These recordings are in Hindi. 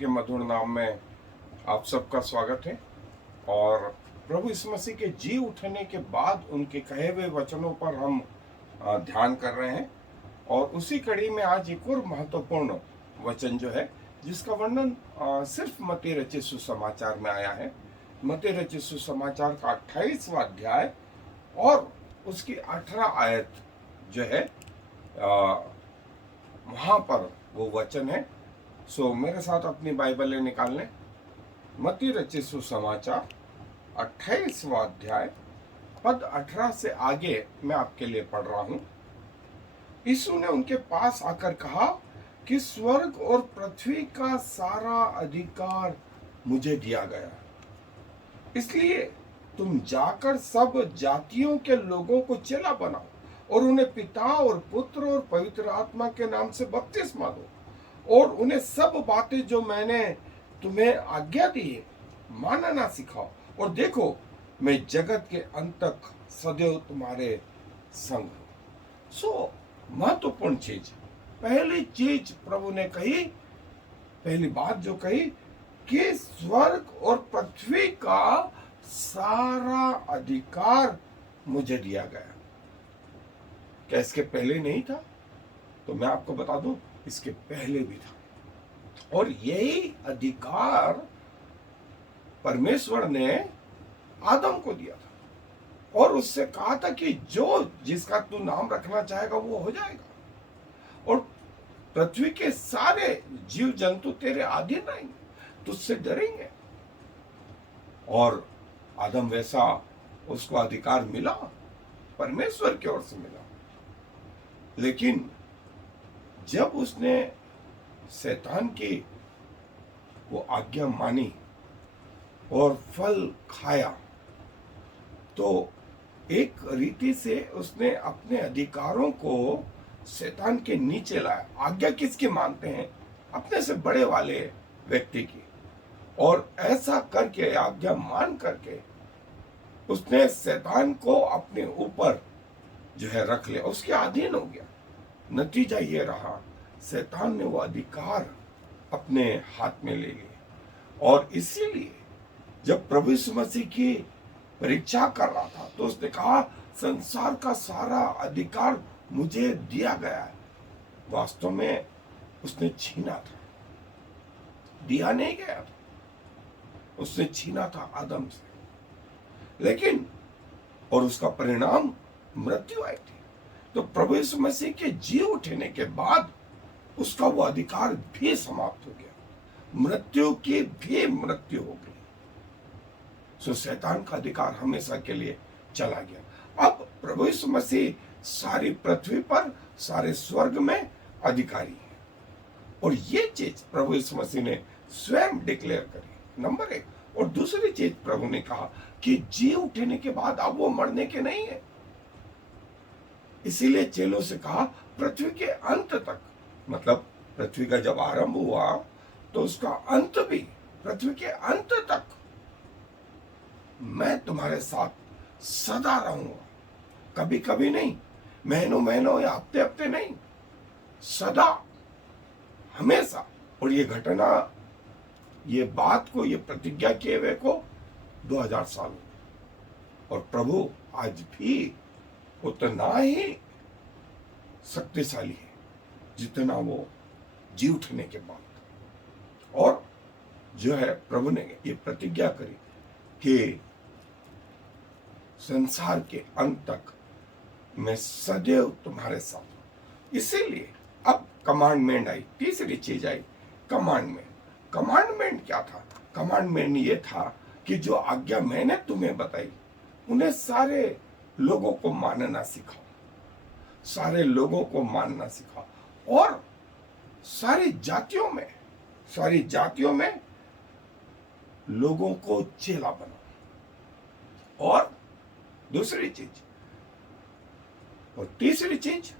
के मधुर नाम में आप सबका स्वागत है। और प्रभु यीशु मसीह के जी उठने के बाद उनके कहे हुए वचनों पर हम ध्यान कर रहे हैं। और उसी कड़ी में आज एक और महत्वपूर्ण वचन जो है, जिसका वर्णन सिर्फ मत्ती रचित सुसमाचार में आया है। मत्ती रचित सुसमाचार का 28वां अध्याय और उसकी 18 आयत जो है, वहां पर वो वचन है। सो मेरे साथ अपनी बाइबलें निकाल लें। मत्ती रचित सुसमाचार 28वां अध्याय पद 18 से आगे मैं आपके लिए पढ़ रहा हूं। यीशु ने उनके पास आकर कहा कि स्वर्ग और पृथ्वी का सारा अधिकार मुझे दिया गया, इसलिए तुम जाकर सब जातियों के लोगों को चेला बनाओ और उन्हें पिता और पुत्र और पवित्र आत्मा के नाम से बपतिस्मा दो और उन्हें सब बातें जो मैंने तुम्हें आज्ञा दी है मानना सिखाओ। और देखो, मैं जगत के अंत तक सदैव तुम्हारे संग हूं। सो महत्वपूर्ण चीज, पहली चीज प्रभु ने कही, पहली बात जो कही कि स्वर्ग और पृथ्वी का सारा अधिकार मुझे दिया गया। क्या इसके पहले नहीं था? तो मैं आपको बता दूं, इसके पहले भी था। और यही अधिकार परमेश्वर ने आदम को दिया था और उससे कहा था कि जो जिसका तू नाम रखना चाहेगा वो हो जाएगा। और पृथ्वी के सारे जीव जंतु तेरे अधीन रहेंगे, तुझसे डरेंगे। और आदम वैसा उसको अधिकार मिला, परमेश्वर की ओर से मिला। लेकिन जब उसने शैतान की वो आज्ञा मानी और फल खाया, तो एक रीति से उसने अपने अधिकारों को शैतान के नीचे लाया। आज्ञा किसकी मानते हैं? अपने से बड़े वाले व्यक्ति की। और ऐसा करके, आज्ञा मान करके, उसने शैतान को अपने ऊपर जो है रख लिया, उसके अधीन हो गया। नतीजा ये रहा, शैतान ने वो अधिकार अपने हाथ में ले लिए। और इसीलिए जब प्रभु यीशु मसीह की परीक्षा कर रहा था तो उसने कहा, संसार का सारा अधिकार मुझे दिया गया है। वास्तव में उसने छीना था, दिया नहीं गया था, उसने छीना था आदम से। लेकिन और उसका परिणाम मृत्यु आई थी। तो प्रभु यीशु मसीह के जी उठने के बाद उसका वो अधिकार भी समाप्त हो गया, मृत्यु की भी मृत्यु हो गई। सो शैतान का अधिकार हमेशा के लिए चला गया। अब प्रभु यीशु मसीह सारी पृथ्वी पर, सारे स्वर्ग में अधिकारी है। और ये चीज प्रभु यीशु मसीह ने स्वयं डिक्लेयर करी, नंबर 1। और दूसरी चीज प्रभु ने कहा कि जी उठने के बाद अब वो मरने के नहीं है। इसीलिए चेलों से कहा, पृथ्वी के अंत तक, मतलब पृथ्वी का जब आरंभ हुआ तो उसका अंत भी, पृथ्वी के अंत तक मैं तुम्हारे साथ सदा रहूंगा। कभी कभी नहीं, महीनों महीनों या हफ्ते हफ्ते नहीं, सदा, हमेशा। और ये घटना, ये बात को, ये प्रतिज्ञा किए हुए को 2000 साल हो। और प्रभु आज भी उतना ही शक्तिशाली है जितना वो जी उठने के बाद। और जो है, प्रभु ने ये प्रतिज्ञा करी कि संसार के अंत तक मैं सदैव तुम्हारे साथ हूं। इसीलिए अब कमांडमेंट आई, तीसरी चीज आई, कमांडमेंट। कमांडमेंट क्या था? कमांडमेंट ये था कि जो आज्ञा मैंने तुम्हें बताई उन्हें सारे लोगों को मानना सिखाओ, सारे लोगों को मानना सिखाओ। और सारी जातियों में लोगों को चेला बनाओ। और दूसरी चीज, और तीसरी चीज,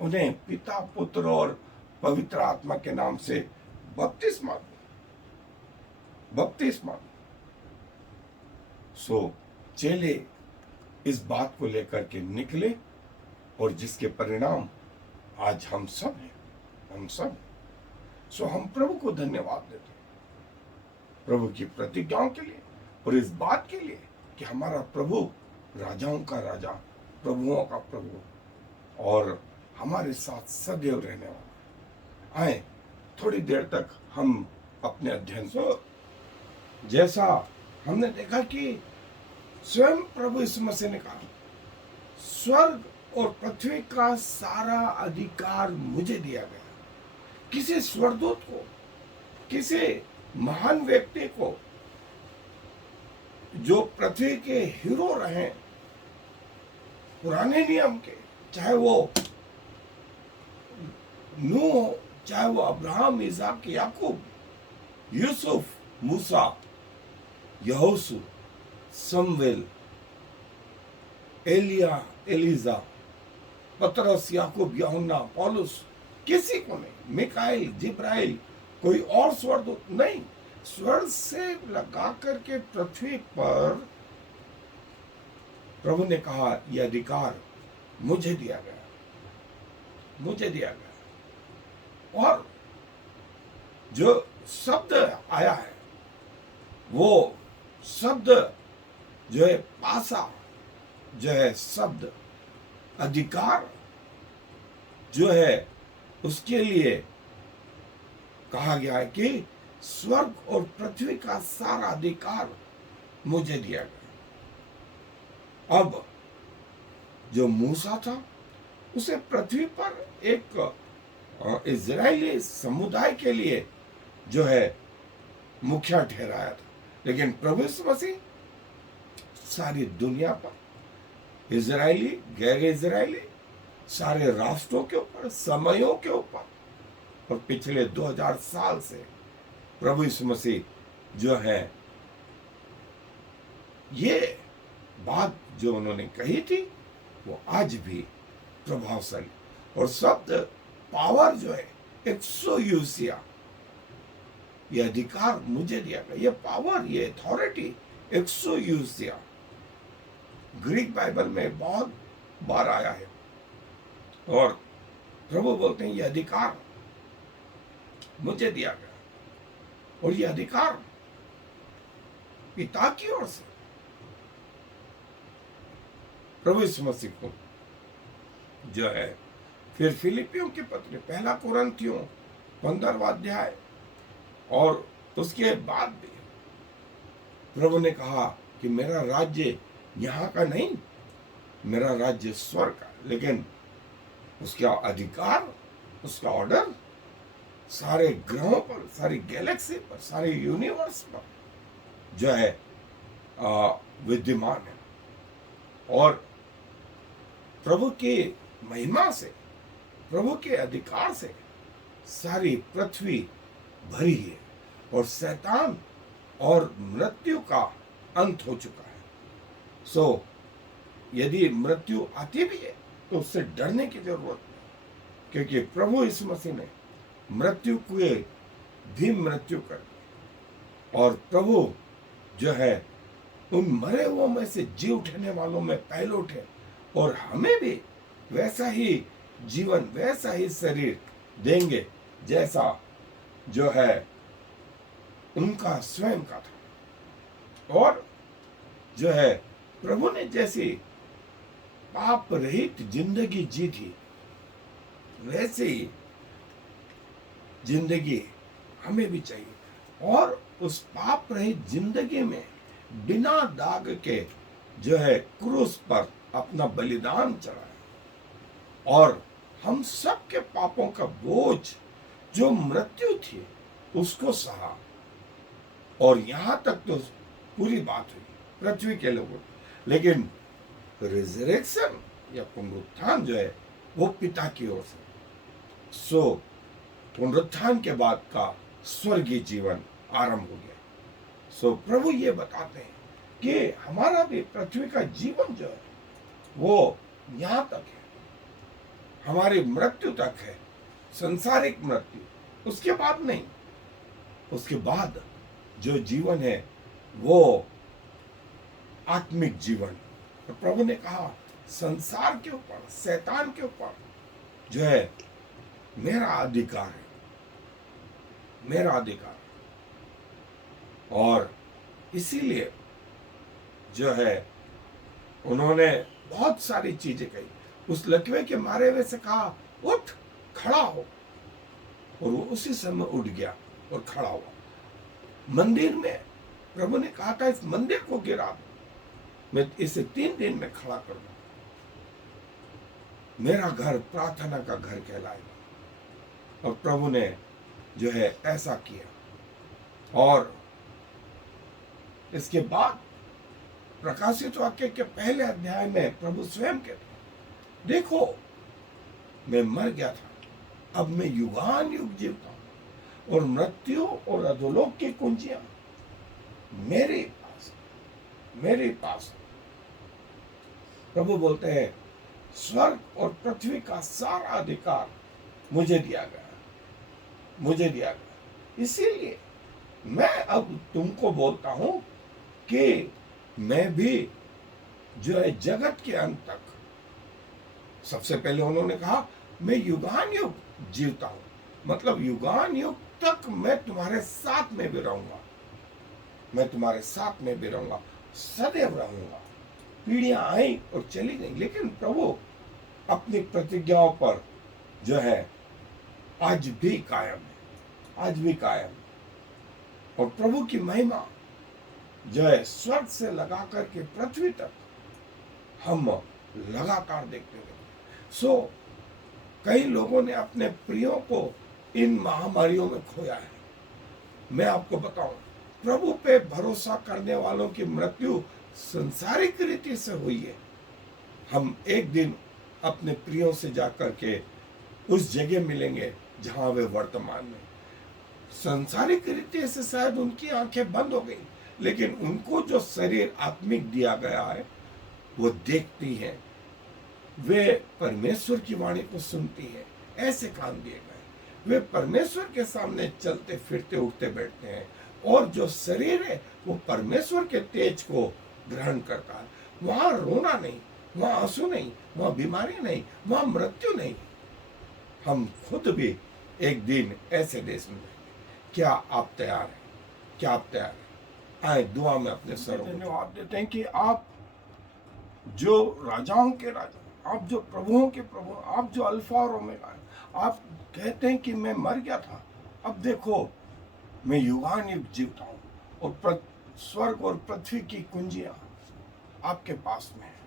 उन्हें पिता, पुत्र और पवित्र आत्मा के नाम से बपतिस्मा दो। सो चेले इस बात को लेकर के निकले और जिसके परिणाम आज हम सब हैं, हम सब। सो हम प्रभु को धन्यवाद देते हैं प्रभु की प्रतिज्ञाओं के लिए और इस बात के लिए कि हमारा प्रभु राजाओं का राजा, प्रभुओं का प्रभु और हमारे साथ सदैव रहने वाला। आए थोड़ी देर तक हम अपने अध्ययन से, जैसा हमने देखा कि स्वयं प्रभु यीशु मसीह ने कहा, स्वर्ग और पृथ्वी का सारा अधिकार मुझे दिया गया। किसी स्वर्गदूत को, किसी महान व्यक्ति को, जो पृथ्वी के हीरो रहे पुराने नियम के, चाहे वो नूह हो, चाहे वो अब्राहम, इसाक, याकूब, यूसुफ, मूसा, यहोशू, समवेल, एलिया, एलिजा, पतरस, याकूब, यूहन्ना, पौलुस, किसी को नहीं, मिकाएल, जिब्राइल, कोई और स्वर्गदूत नहीं, स्वर्ग से लगा करके पृथ्वी पर प्रभु ने कहा यह अधिकार मुझे दिया गया, मुझे दिया गया। और जो शब्द आया है वो शब्द जो है पासा, जो है शब्द अधिकार, जो है उसके लिए कहा गया है कि स्वर्ग और पृथ्वी का सारा अधिकार मुझे दिया गया। अब जो मूसा था उसे पृथ्वी पर एक इजरायली समुदाय के लिए जो है मुखिया ठहराया था, लेकिन प्रभु यीशु मसीह सारी दुनिया पर, इजरायली, गैर इजरायली, सारे राष्ट्रों के ऊपर, समयों के ऊपर, और पिछले 2000 साल से प्रभु यीशु मसीह जो है, ये बात जो उन्होंने कही थी वो आज भी प्रभावशाली, और शब्द पावर जो है एक्सोयूसिया, ये अधिकार मुझे दिया गया, ये पावर, ये अथॉरिटी एक्सोयूसिया ग्रीक बाइबल में बहुत बार आया है। और प्रभु बोलते हैं ये अधिकार मुझे दिया गया, और ये अधिकार पिता की ओर से प्रभु यीशु मसीह को जो है। फिर फिलिपियों के पत्र, पहला कुरिन्थियों 15वां अध्याय, और उसके बाद भी प्रभु ने कहा कि मेरा राज्य यहाँ का नहीं, मेरा राज्य स्वर्ग का, लेकिन उसका अधिकार, उसका ऑर्डर सारे ग्रहों पर, सारी गैलेक्सी पर, सारे यूनिवर्स पर जो है विद्यमान है। और प्रभु की महिमा से, प्रभु के अधिकार से सारी पृथ्वी भरी है, और शैतान और मृत्यु का अंत हो चुका है। सो यदि मृत्यु आती भी है तो उससे डरने की जरूरत नहीं, क्योंकि प्रभु यीशु मसीह ने मृत्यु को भी मृत्यु कर दी, और प्रभु जो है उन मरे हुओं में से जी उठने वालों में पहले उठे, और हमें भी वैसा ही जीवन, वैसा ही शरीर देंगे जैसा जो है उनका स्वयं का था। और जो है प्रभु ने जैसी पाप रहित जिंदगी जी थी, वैसे ही जिंदगी हमें भी चाहिए, और उस पाप रहित जिंदगी में बिना दाग के जो है क्रूस पर अपना बलिदान चढ़ाया, और हम सब के पापों का बोझ जो मृत्यु थी उसको सहा। और यहां तक तो पूरी बात हुई पृथ्वी के लोगों, लेकिन रिजरेक्शन या पुनरुत्थान जो है वो पिता की ओर से। सो पुनरुत्थान के बाद का स्वर्गीय जीवन आरंभ हो गया। सो प्रभु ये बताते हैं कि हमारा भी पृथ्वी का जीवन जो है वो यहाँ तक है, हमारी मृत्यु तक है, संसारिक मृत्यु, उसके बाद नहीं। उसके बाद जो जीवन है वो आत्मिक जीवन। तो प्रभु ने कहा संसार के ऊपर, शैतान के ऊपर जो है मेरा अधिकार है, मेरा अधिकार। और इसीलिए जो है उन्होंने बहुत सारी चीजें कही। उस लकवे के मारे हुए से कहा, उठ, खड़ा हो, और वो उसी समय उठ गया और खड़ा हुआ। मंदिर में प्रभु ने कहा था, इस मंदिर को गिरा दो, मैं इसे 3 दिन में खड़ा कर दूं, मेरा घर प्रार्थना का घर कहलाएगा। और प्रभु ने जो है ऐसा किया। और इसके बाद प्रकाशित वाक्य के पहले अध्याय में प्रभु स्वयं कहते, देखो मैं मर गया था, अब मैं युगान युग जीवता हूं, और मृत्यु और अधोलोक की कुंजियां मेरे पास। प्रभु बोलते हैं, स्वर्ग और पृथ्वी का सारा अधिकार मुझे दिया गया। इसीलिए मैं अब तुमको बोलता हूं कि मैं भी जो है जगत के अंत तक, सबसे पहले उन्होंने कहा मैं युगान युग जीवता हूं, मतलब युगान युग तक मैं तुम्हारे साथ में भी रहूंगा, सदैव रहूंगा। पीढ़ियां आई और चली गई, लेकिन प्रभु अपनी प्रतिज्ञाओं पर जो है आज भी कायम है। और प्रभु की महिमा जो है स्वर्ग से लगा करके पृथ्वी तक हम लगातार देखते रहे। कई लोगों ने अपने प्रियों को इन महामारियों में खोया है। मैं आपको बताऊं, प्रभु पे भरोसा करने वालों की मृत्यु संसारिक रीति से हुई है। हम एक दिन अपने प्रियों से जाकर के उस जगह मिलेंगे जहां वे वर्तमान में, संसारिक रीति से शायद उनकी आंखें बंद हो गई, लेकिन उनको जो शरीर आत्मिक दिया गया है वो देखती है, वे परमेश्वर की वाणी को सुनती है, ऐसे कान दिए गए। वे परमेश्वर के सामने चलते फिरते उठते बैठते हैं, और जो शरीर है वो परमेश्वर के तेज को ग्रहण करता है। वहां रोना नहीं, वहां आंसू नहीं, वहां बीमारी नहीं, वहां मृत्यु नहीं। हम खुद भी एक दिन ऐसे देश में रहेंगे। क्या आप तैयार हैं? आए दुआ में अपने सर धन्यवाद देते हैं कि आप जो राजाओं के राजा, आप जो प्रभुओं के प्रभु, आप जो अल्फा और ओमेगा हैं। आप कहते हैं कि मैं मर गया था, अब देखो मैं युगान युग जीवता हूँ, और स्वर्ग और पृथ्वी की कुंजियां आपके पास में है।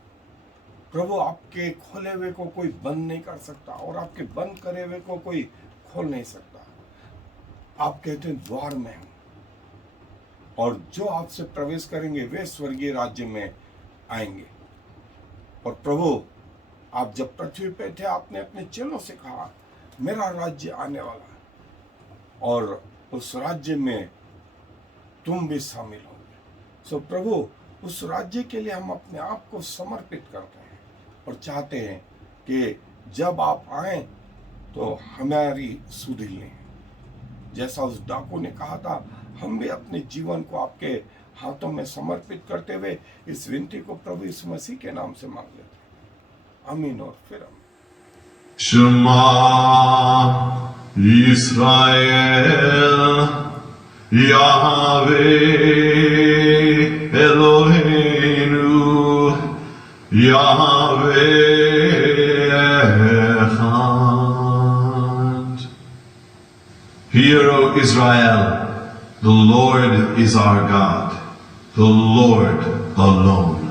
प्रभु, आपके खोले हुए को कोई बंद नहीं कर सकता, और आपके बंद करे हुए को कोई खोल नहीं सकता। आप कहते हैं द्वार में हूं, और जो आपसे प्रवेश करेंगे वे स्वर्गीय राज्य में आएंगे। और प्रभु, आप जब पृथ्वी पे थे, आपने अपने चेलों से कहा मेरा राज्य आने वाला है, और उस राज्य में तुम भी शामिल होंगे। सो प्रभु, उस राज्य के लिए हम अपने आप को समर्पित करते हैं, और चाहते हैं कि जब आप आए तो हमारी सुध लें। जैसा उस डाकू ने कहा था, हम भी अपने जीवन को आपके हाथों में समर्पित करते हुए इस विनती को प्रभु यीशु मसीह के नाम से मांग लेते हैं। आमीन और फिर आमीन। Shema Yisrael Yahweh Eloheinu Yahweh Echad. Hear, O Israel, the Lord is our God, the Lord alone.